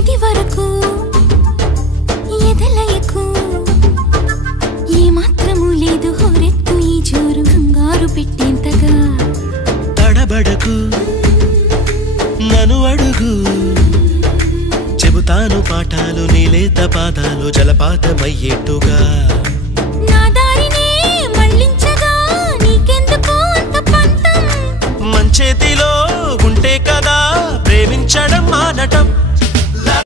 ఇది వరకు ఎదలయకు ఏ మాత్రము లేదు హోరెత్తు ఈ జోరు కంగారు పెట్టేంతగా తడబడకు నన్ను అడుగు చెబుతాను పాఠాలు నీలేత పాదాలు జలపాతమయ్యేట్టుగా నా దారినే మళ్ళించగా నీకెందుకు అంత పంతం మంచేతిలో ఉంటే కదా ప్రేమించడం మానటం